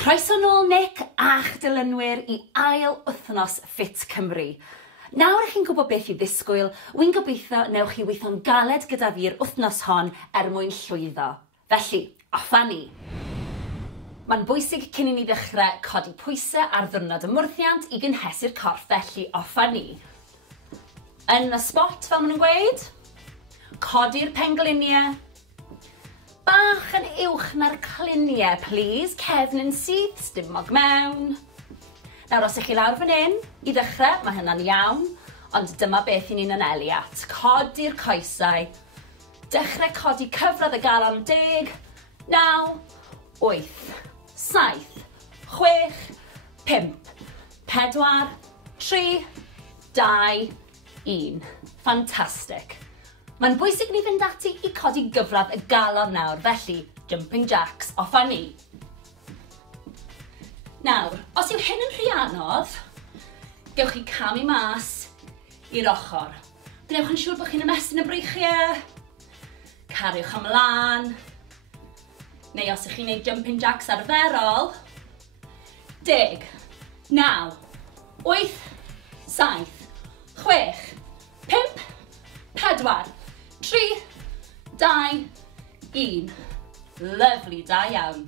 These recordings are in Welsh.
Croeso nôl Nick a'ch dilynwyr I ail wythnos Fit Cymru. Nawr chi'n gwybod beth I ddisgwyl, wy'n gobeithio newch chi weithio'n galed gyda fi'r wythnos hon mwyn llwyddo. Felly, offa ni. Mae'n bwysig cyn I ni ddechrau codi pwysau ar ddiwrnod y mwrthiant I gynhesu'r corff, felly offa ni. Yn y spot fel maen nhw'n gweud, codi'r pengliniau, bach yn uwch na'r cliniau, please. Cefn yn syth, stumog mewn. Nawr, os ych chi lawr fan hyn, I ddechrau, mae hynna'n iawn, ond dyma beth I ni'n anelu at. Codi'r coesau. Dechrau codi cyfradd y galon 10, 9, 8, 7, 6, 5, 4, 3, 2, 1. Fantastic. Mae'n bwysig ni fynd ati I codi gyfradd y galon nawr, felly jumping jacks, offa ni. Nawr, os yw hyn yn rhy anodd, gewch chi camu mas i'r ochr. Gwnewch yn siŵr bod chi'n ymestyn y breichiau, cariwch ymlaen, neu os ych chi'n gwneud jumping jacks arferol, 10, 9, 8, 7, 6, 5, 4, 3, 2, 1. Lyfli, da iawn.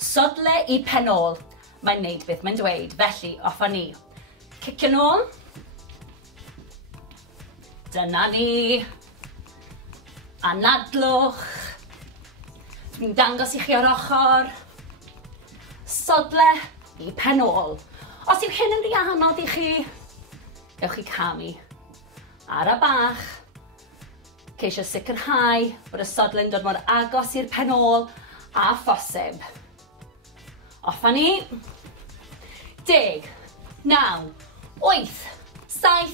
Sodle I penôl. Mae'n neud beth mae'n dweud, felly offa ni. Cicio nôl. Dyna ni. Anadlwch. Dwi'n dangos I chi o'r ochr. Sodle I penôl. Os yw hyn yn rhy anodd I chi, gewch chi camu. Ara bach. Ceisio sicrhau bod y sodle'n dod mor agos i'r penôl a phosib. Offa ni. 10, 9, 8, 7,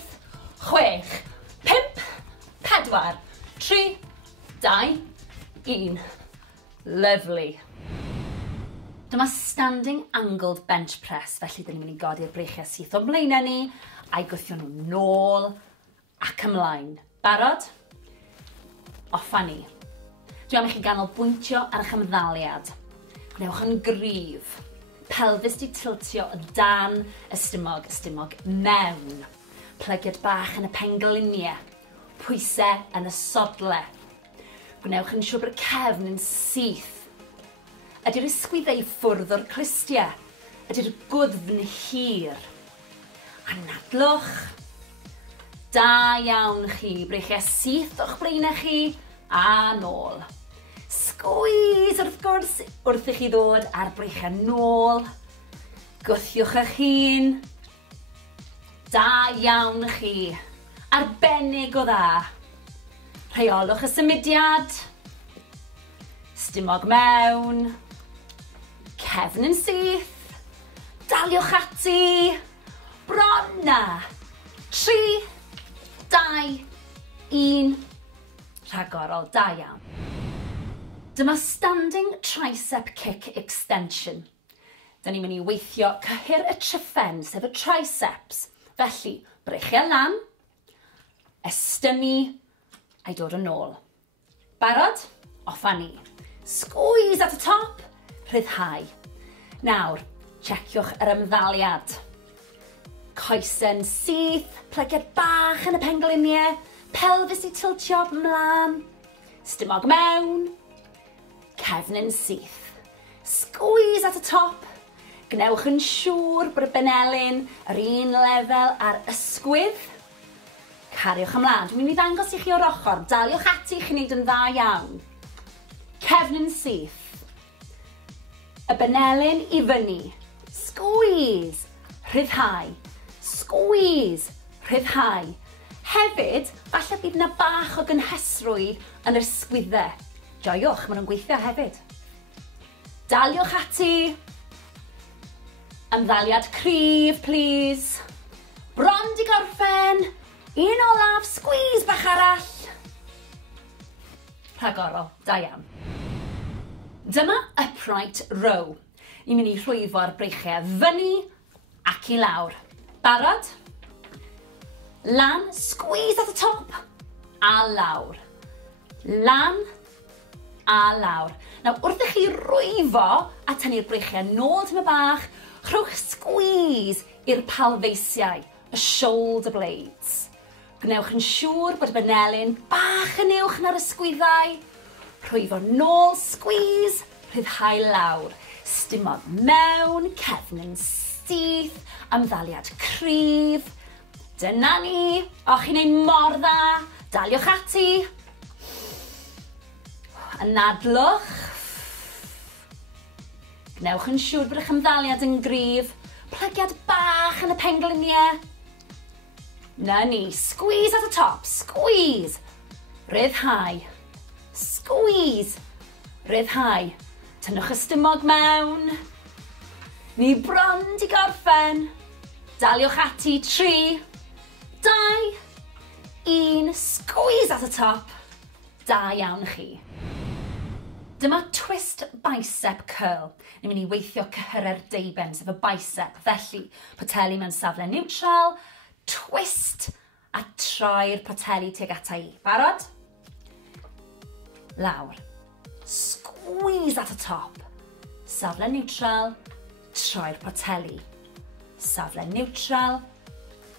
6, 5, 4, 3, 2, 1. Lovely. Dyma standing angled bench press, felly dyn ni'n mynd I godi'r breichiau syth o'n blaenau ni a'i gwthio nhw nôl ac ymlaen. Barod? Offa ni. Dwi am I chi ganolbwyntio ar eich ymddaliad. Gwnewch yn gryf. Pelfis di tiltio o dan y stumog mewn. Plygiad bach yn y pengliniau. Pwysau yn y sodle. Gwnewch yn siŵr bod y cefn yn syth. Ydy'r ysgwyddau I ffwrdd o'r clustia? Ydy'r gwddfn hir? Anadlwch. Da iawn chi, breichiau syth o'ch blaenau chi a nôl. Squeeze wrth gwrs wrth I chi ddod ar breichiau nôl. Gwthiwch eich hun. Da iawn chi. Arbennig o dda. Rheolwch y symudiad. Stumog mewn. Cefn yn syth. Daliwch ati. Bron na. 3, 2, 1. Rhagorol, da iawn. Dyma standing tricep kick extension. Da ni'n mynd I weithio cyhyr y tryffen, sef y triceps. Felly, breichiau lan, estynnu, a'i dod yn ôl. Barod? Offa ni. Squeeze at y top, rhyddhau. Nawr, checiwch yr ymddaliad. Coesen syth, plygiad bach yn y pengliniau, pelfis I tiltio mlaen, stumog mewn, cefn yn syth. Squeeze at y top. Gnewch yn siŵr bod y benelyn yr un lefel ar ysgwydd. Cariwch ymlaen. Dwi'n mynd I ddangos I chi o'r ochr. Daliwch ati chi'n neud yn dda iawn. Cefn yn syth. Y benelyn I fyny. Squeeze. Rhyddhau. Squeeze. Rhyddhau. Hefyd, falle bydd yna bach o gynhesrwydd yn yr ysgwyddau. Joiwch, maen nhw'n gweithio hefyd. Daliwch ati. Ymddaliad cryf, please. Bron di gorffen. Un olaf, squeeze bach arall. Rhagorol, da iawn. Dyma upright row. Ni'n mynd I rhwyfo'r breichiau fyny ac I lawr. Barod? Lan, squeeze at the top, a lawr. Lan, a lawr. Nawr, wrth i chi rwyfo a tynnu'r breichiau nôl tyma bach, rhowch squeeze i'r palfeisiau, y shoulder blades. Gwnewch yn siŵr bod y banelyn bach yn uwch na'r ysgwyddau. Rhwyfo nôl, squeeze, rhyddhau lawr. Stumog mewn, cefn yn syth, ymddaliad cryf. Dyna ni, o chi'n ei mor dda, daliwch ati. Anadlwch. Gnewch yn siŵr bod eich ymddaliad yn gryf. Plygiad bach yn y pengliniau. Na ni, squeeze at the top, squeeze. Ryddhau. Squeeze. Ryddhau. Tynnwch y stumog mewn. Ni bron di gorffen. Daliwch ati, 3, 2, 1, squeeze at the top. Da iawn chi. Dyma twist bicep curl. Ni'n mynd i weithio cyhyrer deiben, sef y bicep. Felly, poteli mewn safle neutral, twist a troi'r poteli tuag ata i. Barod? Lawr. Squeeze at the top. Safle neutral, troi'r poteli. Safle neutral,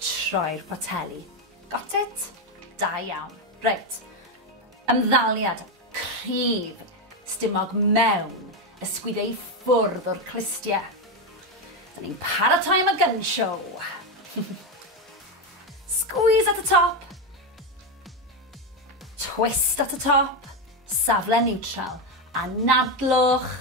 troi'r poteli. Got it? Da iawn. Reit. Ymddaliad cryf. Stumog mewn, ysgwyddau ffwrdd o'r clistiau. Da ni'n paratoi am y gun show. Squeeze at the top. Twist at the top. Safle neutral. Anadlwch.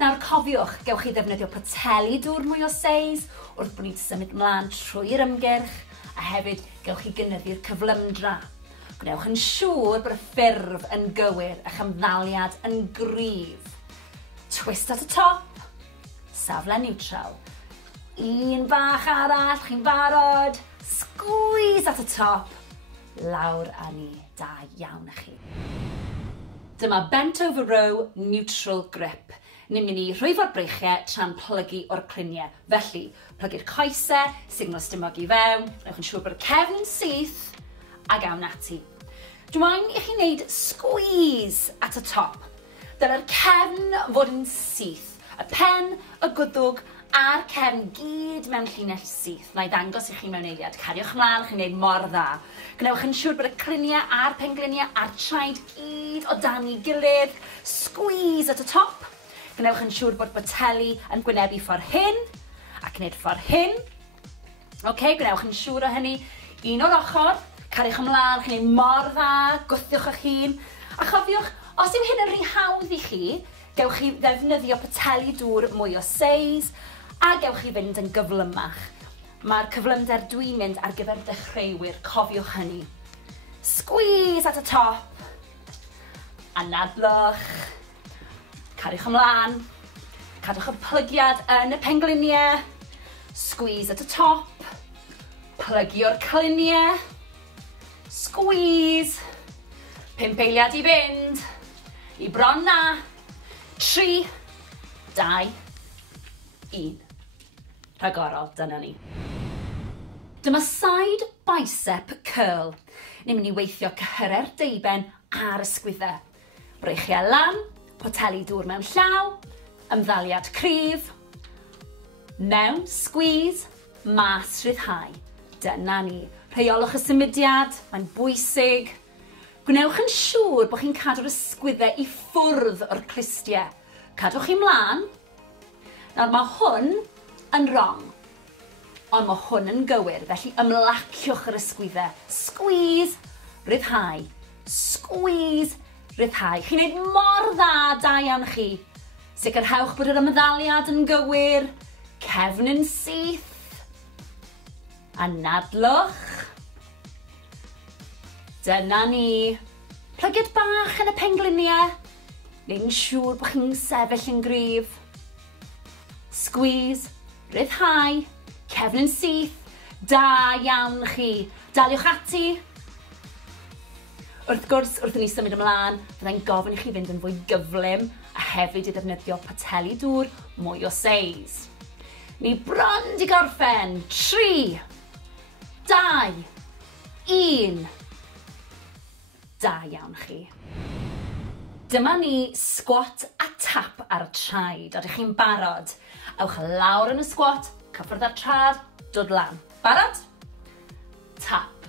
Nawr cofiwch, gewch chi ddefnyddio poteli dŵr mwy o seis wrth bod ni'n symud ymlaen trwy'r ymgyrch a hefyd gewch chi gynyddu'r cyflymdra. Gwnewch yn siŵr bod y ffurf yn gywir, eich ymddaliad yn gryf. Twist at y top, safle neutral. Un bach arall, chi'n barod. Squeeze at y top. Lawr a ni, da iawn chi. Dyma bent over row neutral grip. Ni'n mynd i rhwyfo'r breichiau tra'n plygu o'r cluniau. Felly, plygu'r coesau, signal stumog i fewn, gwnewch yn siŵr bod y cefn yn syth, a gawn ati. Dwi'n moyn i chi wneud squeeze at y top. Dyna'r cefn fod yn syth. Y pen, y gwddwg a'r cefn gyd mewn llinell syth. Na i ddangos i chi mewn eiliad. Cariwch mlaen, chi'n gwneud mor dda. Gnewch yn siŵr bod y cluniau a'r pengliniau a'r traed gyd o dan ei gilydd. Squeeze at y top. Gnewch yn siŵr bod boteli yn gwynebu ffordd hyn ac wneud ffordd hyn. Gnewch yn siŵr o hynny. Un o'r ochr. Cariwch ymlaen, chi'n ei mor dda, gwthiwch eich hun. A chofiwch, os yw hyn yn rhy hawdd i chi, gewch chi ddefnyddio poteli dŵr mwy o seis a gewch chi fynd yn gyflymach. Mae'r cyflymder dwi'n mynd ar gyfer dechreuwyr, cofiwch hynny. Squeeze at y top. Anadlwch. Cariwch ymlaen. Cadwch y plygiad yn y pengliniau. Squeeze at y top. Plygio'r cluniau. Squeeze. 5 eiliad i fynd. I bron na. 3, 2, 1. Rhagorol, dyna ni. Dyma side bicep curl. Ni'n mynd i weithio cyhyrer deiben ar ysgwyddau. Breichiau lan, poteli dŵr mewn llaw, ymddaliad cryf, mewn, squeeze, mas rhyddhau. Dyna ni. Rheolwch y symudiad, mae'n bwysig. Gwnewch yn siŵr bod chi'n cadw'r ysgwyddau i ffwrdd o'r clistiau. Cadwch chi mlaen. Nawr mae hwn yn wrong, ond mae hwn yn gywir, felly ymlaciwch yr ysgwyddau. Squeeze, rhyddhau. Squeeze, rhyddhau. Chi'n gwneud mor dda, da iawn chi. Sicrhewch bod yr ymddaliad yn gywir, cefn yn syth. Anadlwch. Dyna ni. Plygiad bach yn y pengliniau. Neu'n siŵr bod chi'n sefyll yn gryf. Squeeze, rhyddhau, cefn yn syth. Da iawn chi. Daliwch ati. Wrth gwrs, wrth i ni symud ymlaen, byddai'n gofyn i chi fynd yn fwy gyflym a hefyd i ddefnyddio poteli dŵr mwy o seis. Ni bron di gorffen. 3, 2, 1. Da iawn chi. Dyma ni squat a tap ar y traed. Ydych chi'n barod? Ewch lawr yn y squat, cyffwrdd ar trad, dod lan. Barod? Tap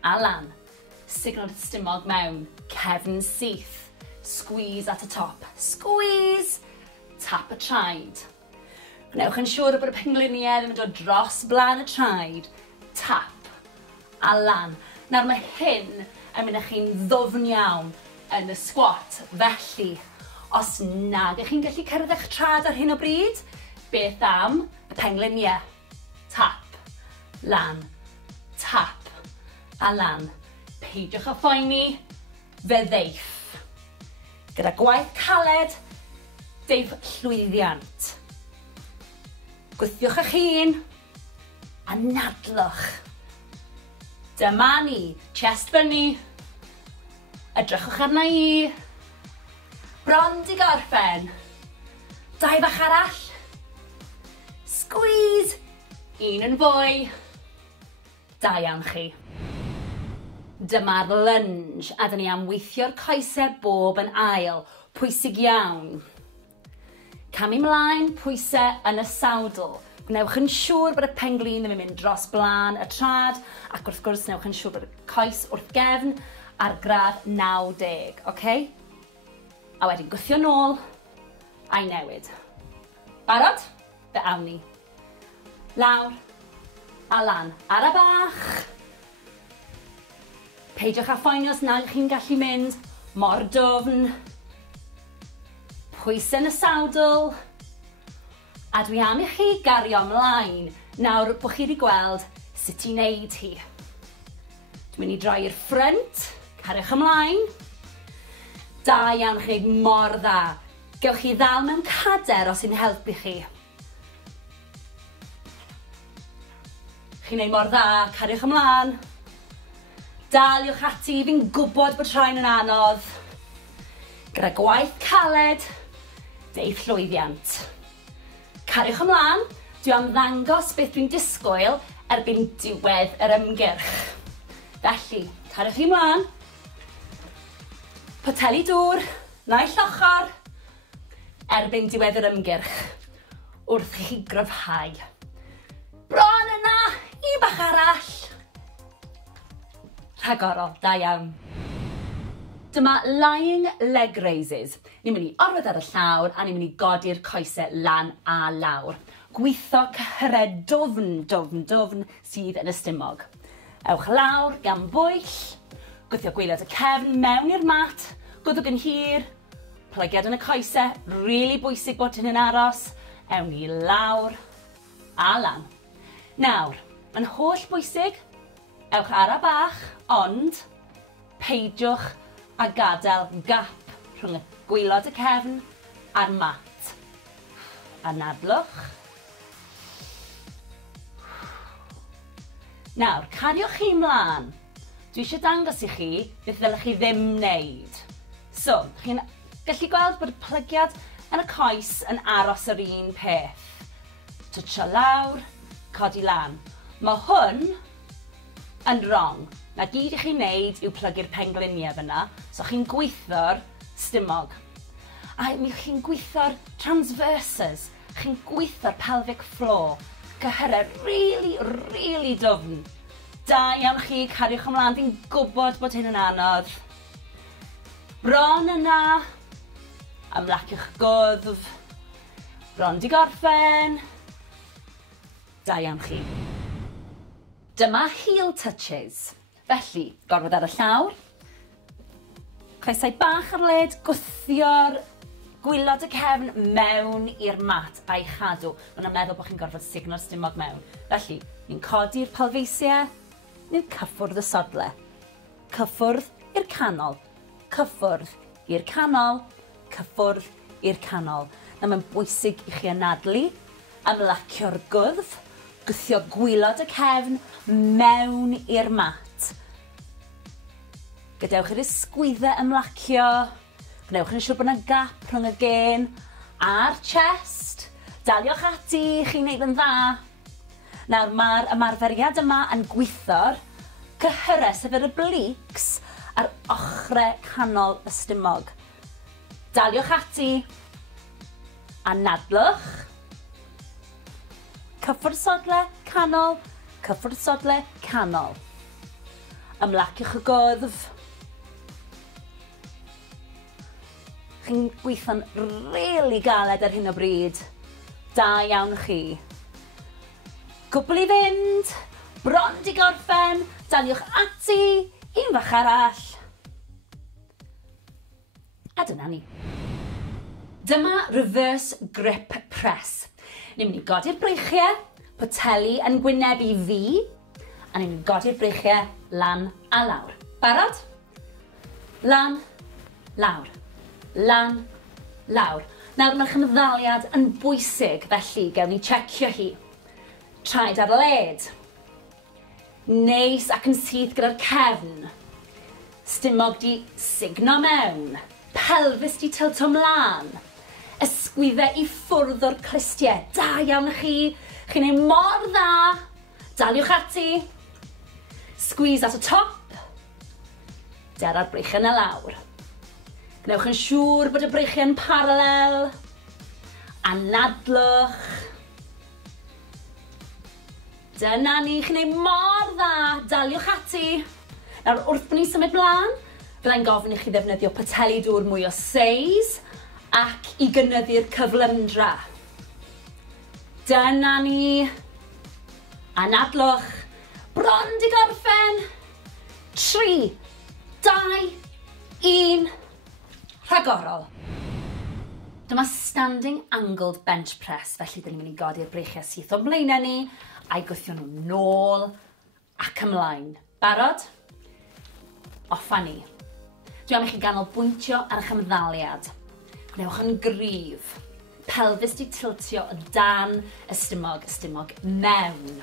a lan. Signal stumog mewn. Cefn syth. Squeeze at y top. Squeeze. Tap y traed. Gwnewch yn siŵr bod y pengliniau ddim yn dod dros blaen y traed. Tap a lan. Nawr mae hyn yn mynd â chi'n ddwfn iawn yn y squat. Felly, os nag ych chi'n gallu cyrraedd eich trad ar hyn o bryd, beth am y pengliniau? Tap, lan, tap a lan. Peidiwch â phoeni, fe ddeiff. Gyda gwaith caled, deiff llwyddiant. Gwthiwch eich hun a nadlwch. Dyma ni, chest bunny. Edrychwch arna i. Bron di gorffen. 2 bach arall. Squeeze. 1 yn fwy. Da iawn chi. Dyma'r lunge a dyn ni am weithio'r coesau bob yn ail. Pwysig iawn. Camu mlaen, pwysau yn y sawdl. Gnewch yn siŵr bod y penglin ddim yn mynd dros blaen y trad, ac wrth gwrs gnewch yn siŵr bod y coes wrth gefn ar gradd 90, oce? A wedyn gwthio nôl a'i newid. Barod? Fe awn ni. Lawr a lan. Ar y bach. Peidiwch â phoeni os nag chi'n gallu mynd mor dwfn. Pwysau yn y sawdl. A dwi am i chi gario ymlaen nawr bod chi wedi gweld sut i wneud hi. Dwi'n mynd i droi i'r ffrynt, cariwch ymlaen. Da iawn chi, mor dda. Gewch chi ddal mewn cader os sy'n helpu chi. Chi'n neud mor dda, cariwch ymlaen. Daliwch ati, fi'n gwybod bod rhain yn anodd. Gyda gwaith caled, deiff llwyddiant. Cariwch ymlaen, dwi am ddangos beth dwi'n disgwyl erbyn diwedd yr ymgyrch. Felly, cariwch chi ymlaen. Poteli dŵr, naill ochr, erbyn diwedd yr ymgyrch. Wrth i chi gryfhau. Bron yna, 1 bach arall. Rhagorol, da iawn. Dyma lying leg raises. Ni'n mynd i orwedd ar y llawr a ni'n mynd i godi'r coesau lan a lawr. Gwitho cyhyred dwfn sydd yn y stumog. Ewch lawr gan bwyll. Gwthio gwaelod y cefn mewn i'r mat. Gwddwg yn hir. Plygiad yn y coesau. Rili bwysig bod hyn yn aros. Ewn ni lawr a lan. Nawr, yn holl bwysig. Ewch ar y bach, ond peidiwch a gadael gap rhwng y gwaelod y cefn a'r mat. A nadlwch. Nawr, cariwch chi mlaen. Dwi eisiau dangos i chi beth ddylech chi ddim wneud. So, chi'n gallu gweld bod y plygiad yn y coes yn aros yr un peth. Twtsio lawr, codi lan. Mae hwn yn wrong. Na gyd i chi'n neud yw plygu'r pengliniau fyna, so chi'n gweithio'r stumog. A mi chi'n gweithio'r transverses, chi'n gweithio'r pelvic floor. Cyhyred really dwfn. Da iawn chi, cariwch ymlaen, fi'n gwybod bod hyn yn anodd. Bron yna, ymlaciwch gwddf. Bron di gorffen. Da iawn chi. Dyma heel touches. Felly, gorfod ar y llawr. Coesau bach ar led, gwthio'r gwaelod y cefn mewn i'r mat a'i chadw. Mae'n meddwl bod chi'n gorfod signo'r stumog mewn. Felly, ni'n codi'r pelfeisiau, ni'n cyffwrdd y sodle. Cyffwrdd i'r canol. Cyffwrdd i'r canol. Cyffwrdd i'r canol. Na mae'n bwysig i chi anadlu, ymlacio'r gwddf, gwthio gwaelod y cefn mewn i'r mat. Gadewch i'r ysgwyddau ymlacio. Gnewch yn siŵr bod yna gap rhwng y gen a'r chest. Daliwch ati, chi'n neud yn dda. Nawr, mae'r ymarferiad yma yn gweithio'r cyhyres sef yr obliques ar ochrau canol y stumog. Daliwch ati. Anadlwch. Cyffwrdd canol, cyffwrdd canol. Ymlaciwch y gwddf. Chi'n gweithio'n rili galed ar hyn o bryd. Da iawn chi. Cwbl i fynd, bron di gorffen, daliwch ati, un fach arall. A dyna ni. Dyma reverse grip press. Ni'n mynd i godi'r breichiau, poteli yn gwynebu fi, a ni'n mynd i godi'r breichiau lan a lawr. Barod? Lan, lawr. Lan, lawr. Nawr mae'r chymddaliad yn bwysig, felly gewn ni checio hi. Traed ar led. Neis ac yn syth gyda'r cefn. Stumog di signo mewn. Pelfis di tilto mlaen. Ysgwyddau i ffwrdd o'r clistiau. Da iawn chi. Chi'n ei mor dda. Daliwch ati. Squeeze at y top. Der ar breichiau yn y lawr. Gnewch yn siŵr bod y breichiau'n paralel. Anadlwch. Dyna ni, chi'n ei mor dda. Daliwch ati. Nawr, wrth bod ni'n symud mlaen, fyddai'n gofyn i chi ddefnyddio poteli dŵr mwy o seis ac i gynyddu'r cyflymdra. Dyna ni. Anadlwch. Bron di gorffen. 3, 2, 1. Rhagorol. Dyma standing angled bench press, felly dyn ni'n mynd i godi'r breichiau syth o blaenau ni a'i gwthio nhw nôl ac ymlaen. Barod? Offa ni. Dwi am i chi ganolbwyntio ar eich ymddaliad. Gwnewch yn gryf. Pelfis di tiltio o dan y stumog mewn.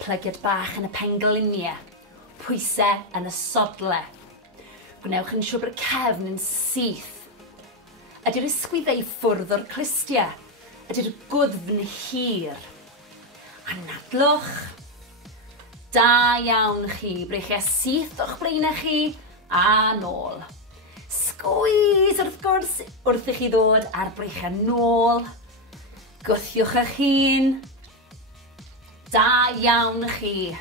Plygiad bach yn y pengliniau. Pwysau yn y sodle. Gwnewch yn siŵr bod y cefn yn syth. Ydy'r ysgwyddau i ffwrdd o'r clistiau? Ydy'r gwddfn hir? Anadlwch. Da iawn chi, breichiau syth o'ch blaenau chi a nôl. Squeeze wrth gwrs wrth i chi ddod ar breichiau nôl. Gwthiwch eich hun. Da iawn chi.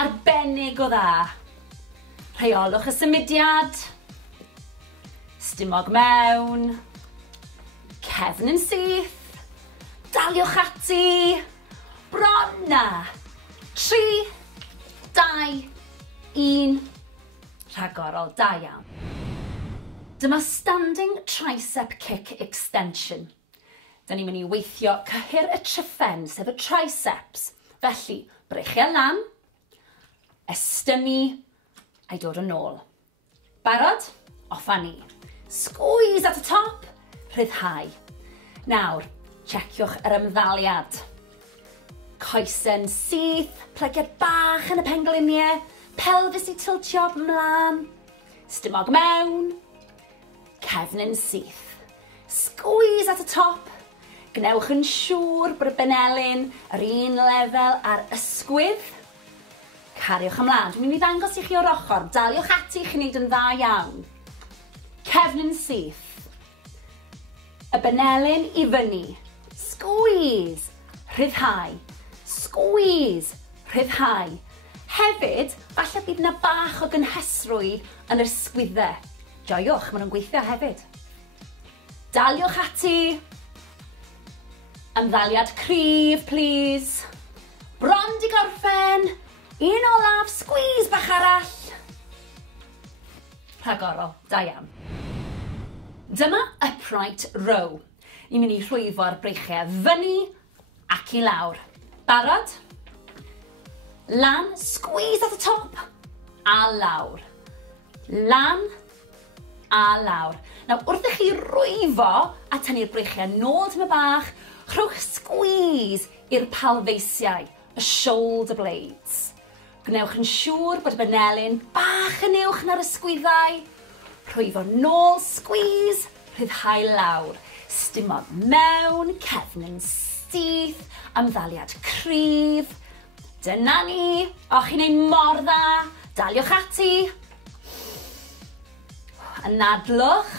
Arbennig o dda. Rheolwch y symudiad. Stumog mewn. Cefn yn syth. Daliwch ati. Bron na. 3, 2, 1. Rhagorol, da iawn. Dyma standing tricep kick extension. Da ni'n mynd i weithio cyhyr y tryffen, sef y triceps. Felly, breichiau lan, estynnu, a'i dod yn ôl. Barod? Offa ni. Squeeze at y top, rhyddhau. Nawr, checiwch yr ymddaliad. Coesau'n syth, plygiad bach yn y pengliniau, pelfis i tiltio mlaen, stumog mewn, cefn yn syth. Squeeze at y top. Gnewch yn siŵr bod y benelyn yr un lefel ar ysgwydd. Cariwch ymlaen. Dwi'n mynd i ddangos i chi o'r ochr. Daliwch ati i chi wneud yn dda iawn. Cefn yn syth. Y benelyn i fyny. Squeeze. Rhyddhau. Squeeze. Rhyddhau. Hefyd, falle bydd na bach o gynhesrwydd yn yr ysgwyddau. Joiwch, maen nhw'n gweithio hefyd. Daliwch ati. Ymddaliad cryf, please. Bron di gorffen. Un olaf, squeeze bach arall. Rhagorol, da iawn. Dyma upright row. Ni'n mynd i rhwyfo'r breichiau fyny ac i lawr. Barod? Lan, squeeze at the top. A lawr. Lan a lawr. Nawr, wrth i chi rwyfo a tynnu'r breichiau nôl tyma bach, rhowch squeeze i'r palfeisiau, y shoulder blades. Gwnewch yn siŵr bod y benelyn bach yn uwch na'r ysgwyddau. Rhwyfo nôl, squeeze, rhyddhau lawr. Stumog mewn, cefn yn syth, ymddaliad cryf. Dyna ni. O, chi'n ei mor dda. Daliwch ati. Anadlwch.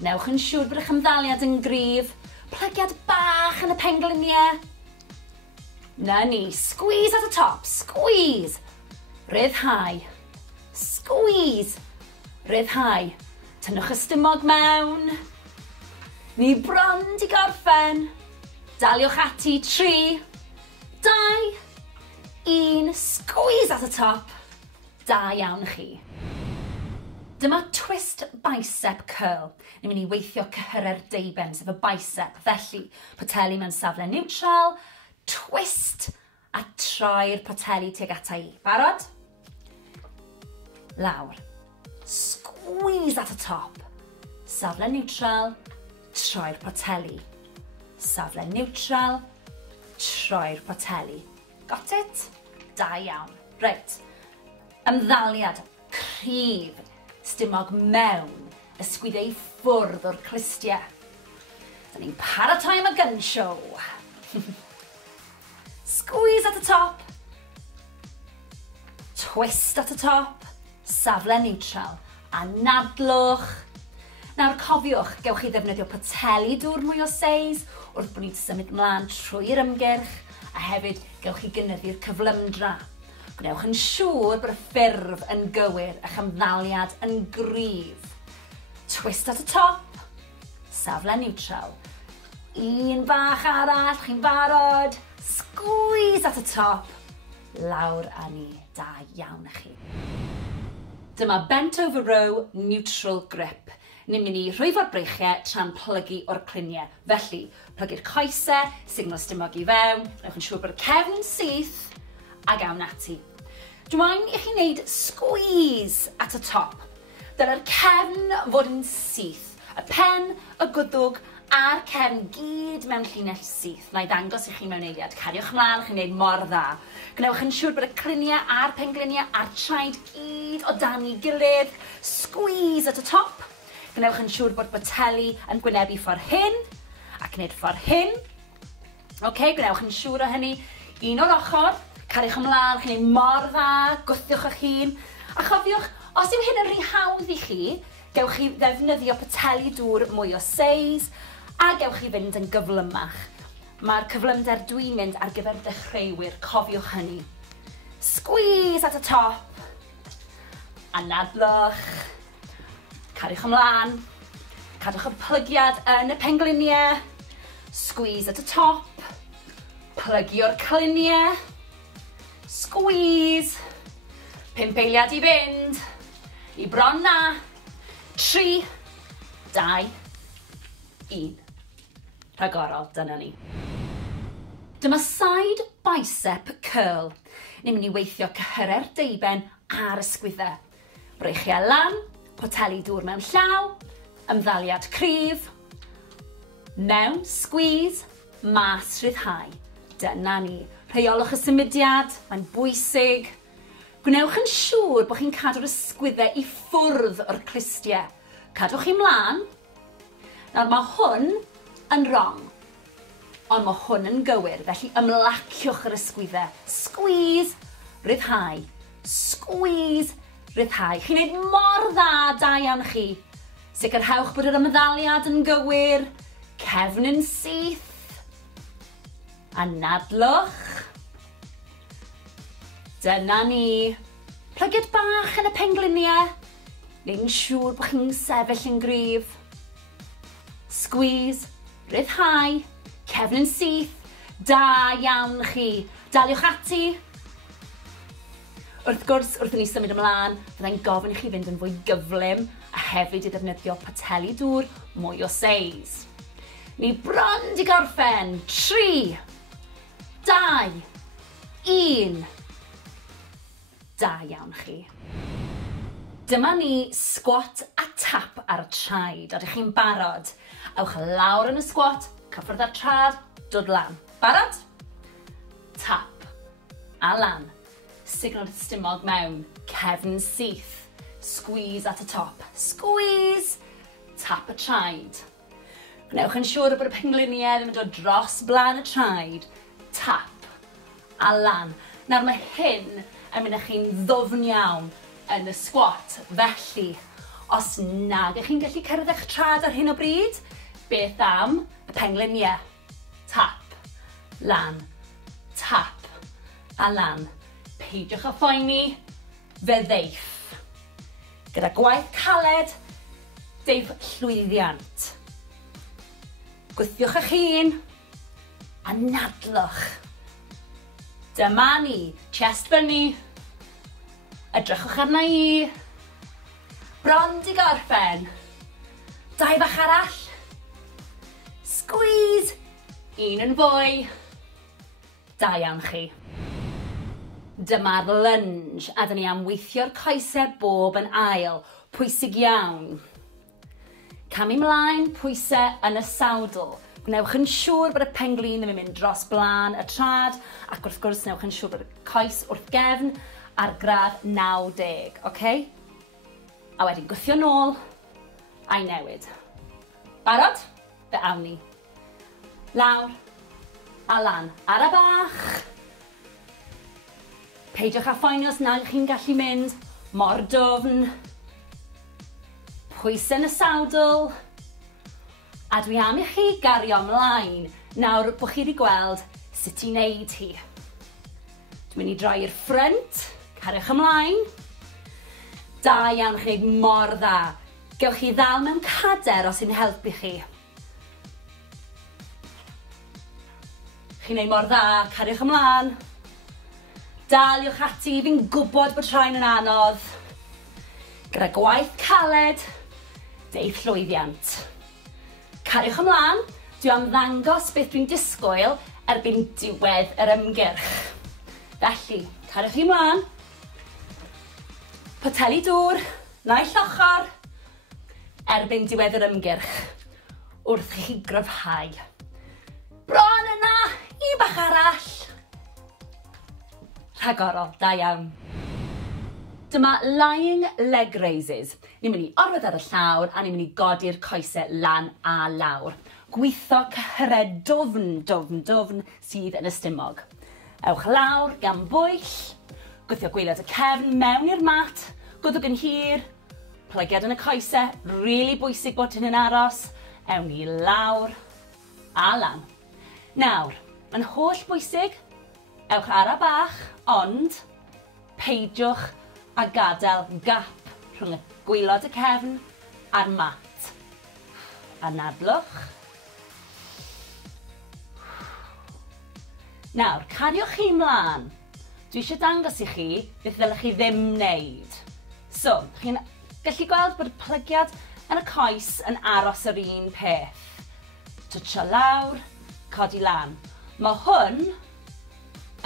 Gnewch yn siŵr bod eich ymddaliad yn gryf. Plygiad bach yn y pengliniau. Na ni, squeeze at the top, squeeze. Ryddhau. Squeeze. Ryddhau. Tynnwch y stumog mewn. Ni bron di gorffen. Daliwch ati 3, 2, 1, squeeze at the top. Da iawn chi. Dyma twist bicep curl. Ni'n mynd i weithio cyhyrer deiben, sef y bicep. Felly, poteli mewn safle neutral, twist a troi'r poteli tuag ata I. Barod? Lawr. Squeeze at the top. Safle neutral, troi'r poteli. Safle neutral, troi'r poteli. Got it? Da iawn. Reit. Ymddaliad cryf. Stumog mewn. Ysgwydau ffwrdd o'r clistiau. Da ni'n paratoi am y gun show. Squeeze at the top. Twist at the top. Safle neutral. A nadlwch. Nawr cofiwch, gewch chi ddefnyddio poteli dŵr mwy o seis wrth bod ni'n symud mlaen trwy'r ymgyrch a hefyd gewch chi gynyddu'r cyflymdra. Gwnewch yn siŵr bod y ffurf yn gywir a'ch ymddaliad yn gryf. Twist at y top, safle neutral. Un bach arall, chi'n barod. Squeeze at y top. Lawr a ni, da iawn i chi. Dyma bent over row neutral grip. Ni'n mynd i rhwyfo'r breichiau tra'n plygu o'r cliniau. Felly, plygu'r coesau, signal stumog I fewn, gnewch yn siŵr bod y cefn yn syth, a gawn ati. Dwi'n I chi wneud squeeze at y top. Dyna'r cefn fod yn syth. Y pen, y gwddwg, a'r cefn gyd mewn llinell syth. Na I ddangos I chi mewn eiliad. Cariwch mlaen, chi'n wneud mor dda. Gnewch yn siŵr bod y cliniau a'r pengliniau a'r traed gyd o dan I gilydd. Squeeze at y top. Gnewch yn siŵr bod boteli yn gwynebu ffordd hyn, ac wneud ffordd hyn. Gnewch yn siŵr o hynny. Un o'r ochr, cariwch ymlaen, chi'n ei mor dda, gwthiwch eich hun. A chofiwch, os yw hyn yn rhy hawdd I chi, gewch chi ddefnyddio poteli dŵr mwy o seis, a gewch chi fynd yn gyflymach. Mae'r cyflymder dwi'n mynd ar gyfer dechreuwyr, cofiwch hynny. Squeeze at y top, a nadlwch. Cariwch ymlaen, cadwch y plygiad yn y pengliniau, squeeze at y top, plygio'r cliniau, squeeze, 5 eiliad I fynd, I bron na, 3, 2, 1. Rhagorol, dyna ni. Dyma side bicep curl. Ni'n mynd I weithio cyhyrer deiben ar ysgwyddau. Breichiau lan, poteli dŵr mewn llaw, ymddaliad cryf, mewn, squeeze, mas ryddhau. Dyna ni. Rheolwch y symudiad, mae'n bwysig. Gwnewch yn siŵr bod chi'n cadw'r ysgwyddau I ffwrdd o'r clistiau. Cadwch chi mlaen. Nawr mae hwn yn wrong, ond mae hwn yn gywir, felly ymlaciwch yr ysgwyddau. Squeeze, ryddhau. Squeeze, ryddhau. Chi'n neud mor dda, da iawn chi. Sicrhewch bod yr ymddaliad yn gywir, cefn yn syth, a nadlwch. Dyna ni. Plygiad bach yn y pengliniau. Neu'n siŵr bod chi'n sefyll yn gryf. Squeeze, ryddhau, cefn yn syth, da iawn chi. Daliwch ati. Wrth gwrs, wrth i ni symud ymlaen, byddai'n gofyn I chi fynd yn fwy gyflym a hefyd I ddefnyddio poteli dŵr mwy o seis. Ni bron di gorffen. 3, 2, 1. Da iawn chi. Dyma ni squat a tap ar y traed. Ydych chi'n barod? Ewch lawr yn y squat, cyffwrdd ar trad, dod lan. Barod? Tap a lan. Signal stumog mewn, cefn syth. Squeeze at y top. Squeeze. Tap y traed. Gnewch yn siŵr bod y pengliniau ddim yn dod dros blaen y traed. Tap a lan. Nawr mae hyn yn mynd â chi'n ddwfn iawn yn y squat. Felly, Os nag ych chi'n gallu cyrraedd eich trad ar hyn o bryd, beth am y pengliniau? Tap, lan, tap, a lan. Peidiwch â phoeni, fe ddeiff. Gyda gwaith caled, deiff llwyddiant. Gwthiwch eich hun, a nadlwch. Dyma ni, chest fyny. Edrychwch arna i. Bron di gorffen. 2 bach arall. Squeeze. 1 yn fwy. Da iawn chi. Dyma'r lunge a dyn ni am weithio'r coesau bob yn ail. Pwysig iawn. Camu mlaen, pwysau yn y sawdl. Gnewch yn siŵr bod y penglin ddim yn mynd dros blaen y trad, ac wrth gwrs gnewch yn siŵr bod y coes wrth gefn ar gradd 90, okay? A wedyn gwthio nôl a'i newid. Barod? Fe awn ni. Lawr a lan. Ar y bach. Peidiwch â phoeni os nag chi'n gallu mynd mor dwfn. Pwysau yn y sawdl. A dwi am i chi gario ymlaen nawr bod chi wedi gweld sut i wneud hi. Dwi'n mynd i droi i'r ffrynt, cariwch ymlaen. Da iawn chi, mor dda. Gewch chi ddal mewn cader os sy'n helpu chi. Chi'n neud mor dda, cariwch ymlaen. Daliwch ati, fi'n gwybod bod rhain yn anodd. Gyda gwaith caled, deiff llwyddiant. Cariwch ymlaen, dwi am ddangos beth dwi'n disgwyl erbyn diwedd yr ymgyrch. Felly, cariwch chi ymlaen. Poteli dŵr, naill ochr, erbyn diwedd yr ymgyrch, wrth i chi gryfhau. Bron yna, 1 bach arall. Rhagorol, da iawn. Dyma lying leg raises. Ni'n mynd i orwedd ar y llawr a ni'n mynd i godi'r coesau lan a lawr. Gwitho cyhyred dwfn, dwfn, dwfn sydd yn y stumog. Ewch lawr gan bwyll, gwthio gwaelod y cefn mewn i'r mat, gwddwg yn hir, plygiad yn y coesau, rili bwysig bod hyn yn aros, ewn ni lawr a lan. Nawr, yn holl bwysig, ewch ar y bach, ond peidiwch a gadael gap rhwng y gwaelod y cefn a'r mat. Anadlwch. Nawr, cariwch chi mlaen. Dwi eisiau dangos i chi beth ddylech chi ddim wneud. So, chi'n gallu gweld bod y plygiad yn y coes yn aros yr un peth. Twtsio lawr, codi lan. Mae hwn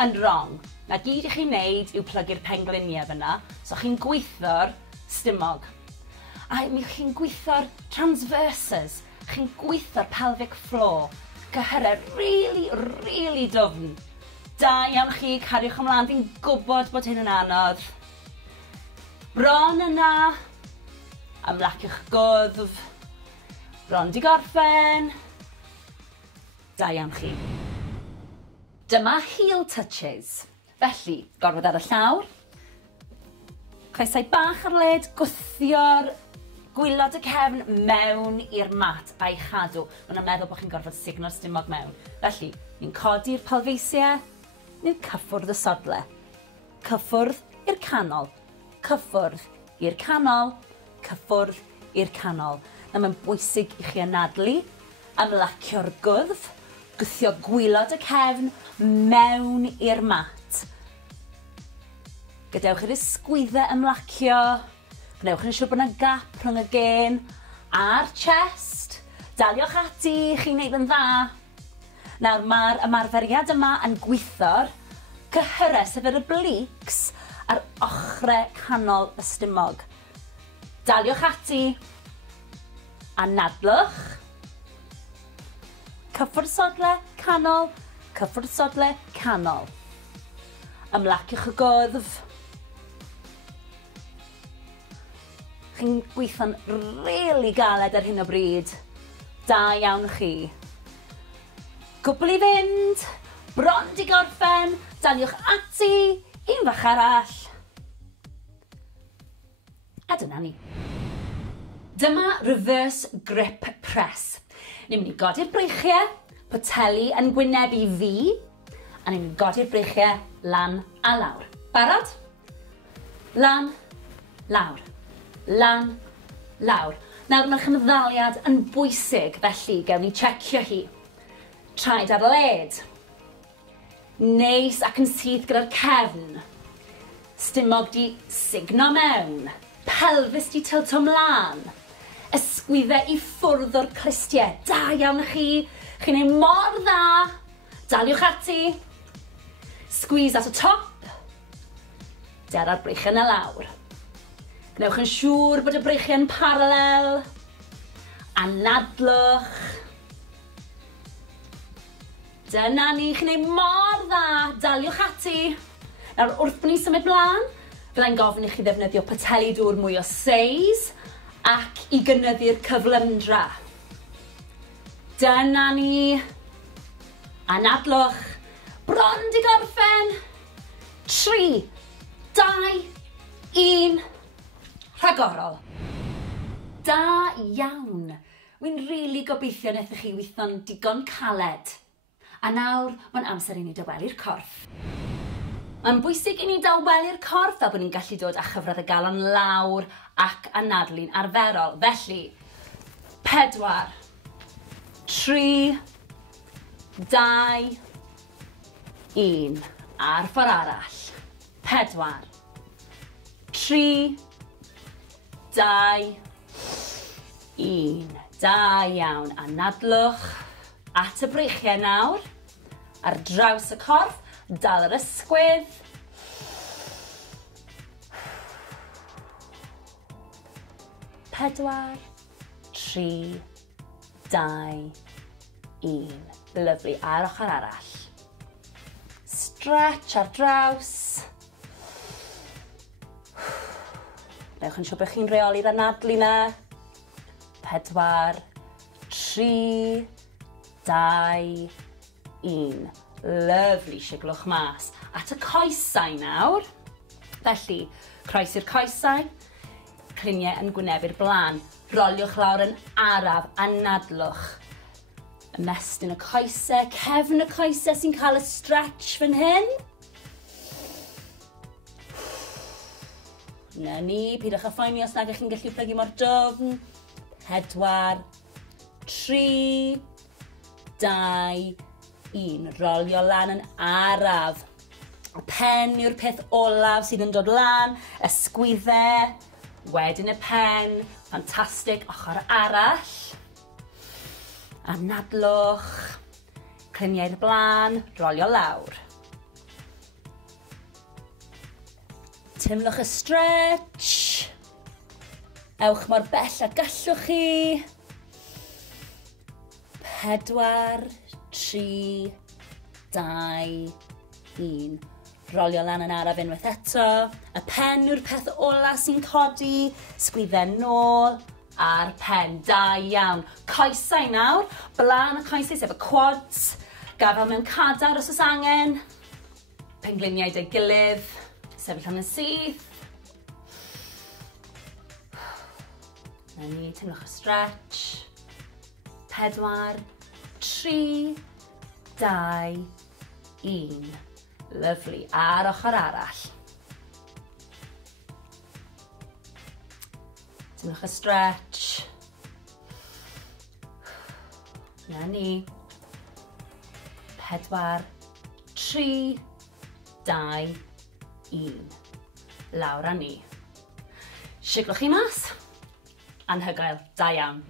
yn wrong. Na gyd i chi'n wneud yw plygu'r pengliniau fyna, so chi'n gweithio'r stumog. A mi chi'n gweithio'r transverses, chi'n gweithio'r pelvic floor. Cyhyred really dwfn. Da iawn chi, cariwch ymlaen, fi'n gwybod bod hyn yn anodd. Bron yna, ymlaciwch gwddf. Bron di gorffen. Da iawn chi. Dyma heel touches. Felly, gorfod ar y llawr. Coesau bach ar led, gwthio'r gwylod y cefn mewn i'r mat a'i chadw. Mae'n meddwl bod chi'n gorfod signo'r stumog mewn. Felly, ni'n codi'r pelfeisiau, ni'n cyffwrdd y sodle. Cyffwrdd i'r canol. Cyffwrdd i'r canol. Cyffwrdd i'r canol. Na mae'n bwysig i chi anadlu, ymlacio'r gwddf, gwthio gwylod y cefn mewn i'r mat. Gadewch i'r ysgwyddau ymlacio. Gnewch yn siŵr bod yna gap rhwng y gen a'r chest. Daliwch ati, chi'n neud yn dda. Nawr, mae'r ymarferiad yma yn gweithio'r cyhyre, sef yr obliques ar ochrau canol y stumog. Daliwch ati, anadlwch. Cyffwrdd sodle, canol, cyffwrdd sodle, canol. Ymlaciwch y gwddf. Chi'n gweithio'n rili galed ar hyn o bryd. Da iawn chi. Cwbl i fynd, bron di gorffen, daliwch ati, 1 bach arall. A dyna ni. Dyma reverse grip press. Ni'n mynd i godi'r breichiau, poteli yn gwynebu fi, a ni'n mynd i godi'r breichiau lan a lawr. Barod? Lan, lawr. Lan, lawr. Nawr mae'r chymddaliad yn bwysig, felly gewn ni checio hi. Traed ar led. Neis ac yn syth gyda'r cefn. Stumog di signo mewn. Pelfis di tilto mlaen. Ysgwyddau i ffwrdd o'r clistiau. Da iawn chi. Chi'n ei mor dda. Daliwch ati. Squeeze at y top. Dera'r breichiau na lawr. Gnewch yn siŵr bod y breichiau'n paralel. Anadlwch. Dyna ni, chi'n ei mor dda. Daliwch ati. Nawr, wrth bod ni'n symud mlaen, fyddai'n gofyn i chi ddefnyddio poteli dŵr mwy o seis ac i gynyddu'r cyflymdra. Dyna ni. Anadlwch. Bron di gorffen. 3, 2, 1. Rhagorol. Da iawn. Wy'n rili gobeithio wnaethoch chi weithio'n digon caled. A nawr, mae'n amser i ni dywelu'r corff. Mae'n bwysig i ni dawelu'r corff fel bod ni'n gallu dod â chyfradd y galon lawr ac anadlu'n arferol. Felly, 4, 3, 2, 1. A'r ffordd arall. 4, 3, 2, 1. Da iawn. Anadlwch at y breichiau nawr. Ar draws y corff. Dal yr ysgwydd. 4, 3, 2, 1. Lyfli. A'r ochr arall. Stretch ar draws. Newch yn siŵr bod chi'n reoli'r anadlu na. 4, 3, 2, 1. Lyfli, siglwch mas. At y coesau nawr. Felly, croes i'r coesau. Cliniau yn gwynebu'r blaen. Roliwch lawr yn araf, anadlwch. Ymestyn y coesau, cefn y coesau sy'n cael y stretch fan hyn. Na ni, pidwch â phoeni os nag ych chi'n gallu plygu mor dwfn. 4, 3, 2, 1. Rolio lan yn araf. Y pen yw'r peth olaf sydd yn dod lan. Ysgwyddau. Wedyn y pen. Ffantastig. Ochr arall. Anadlwch. Cliniau i'r blaen. Rolio lawr. Tymlwch y stretch. Ewch mor bell a gallwch chi. 4, 3, 2, 1. Rolio lan yn araf unwaith eto. Y pen yw'r peth ola sy'n codi. Sgwyddau nôl. A'r pen. Da iawn. Coesau nawr. Blaen y coesau sef y quads. Gafel mewn cadar os oes angen. Pengliniau dy gilydd. Sefyll am y syth. Na ni, tymlwch y stretch. 4, 3, 2, 1. Lyfli. A'r ochr arall. Tymlwch y stretch. Na ni. 4, 3, 2, 1. Lawr â ni. Siglwch chi mas. Anhygoel. Da iawn.